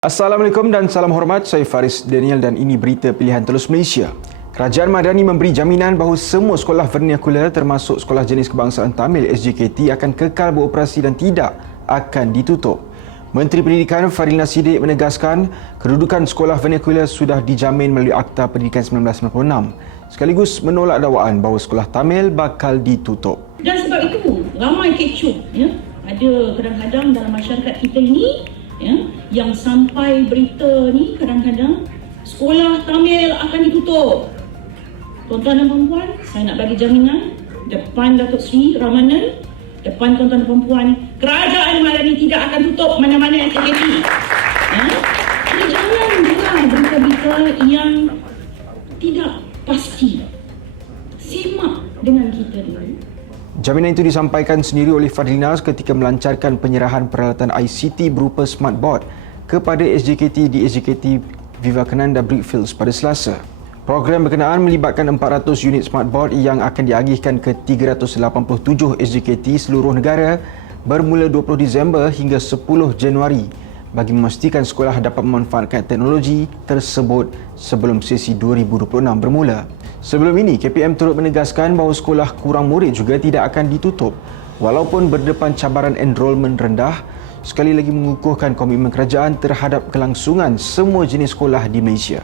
Assalamualaikum dan salam hormat. Saya Faris Daniel dan ini berita pilihan Telus Malaysia. Kerajaan Madani memberi jaminan bahawa semua sekolah vernakular termasuk sekolah jenis kebangsaan Tamil SJKT akan kekal beroperasi dan tidak akan ditutup. Menteri Pendidikan Fadlina Siddiq menegaskan kedudukan sekolah vernakular sudah dijamin melalui Akta Pendidikan 1996 sekaligus menolak dakwaan bahawa sekolah Tamil bakal ditutup. Dan sebab itu ramai kecoh ada kadang-kadang dalam masyarakat kita ini yang sampai berita ni kadang-kadang sekolah Tamil akan ditutup. Tuan-tuan dan perempuan, saya nak bagi jaminan depan Datuk Seri Ramanan, depan tuan-tuan dan perempuan, kerajaan Madani tidak akan tutup mana-mana SJKT. Jadi jangan dengar berita-berita yang tidak pasti. Semak dengan kita dulu. Jaminan itu disampaikan sendiri oleh Fadlina ketika melancarkan penyerahan peralatan ICT berupa smartboard kepada SJKT di SJKT Vivekananda Brickfields pada Selasa. Program berkenaan melibatkan 400 unit smartboard yang akan diagihkan ke 387 SJKT seluruh negara bermula 20 Disember hingga 10 Januari bagi memastikan sekolah dapat memanfaatkan teknologi tersebut sebelum sesi 2026 bermula. Sebelum ini, KPM turut menegaskan bahawa sekolah kurang murid juga tidak akan ditutup walaupun berdepan cabaran enrolment rendah, sekali lagi mengukuhkan komitmen kerajaan terhadap kelangsungan semua jenis sekolah di Malaysia.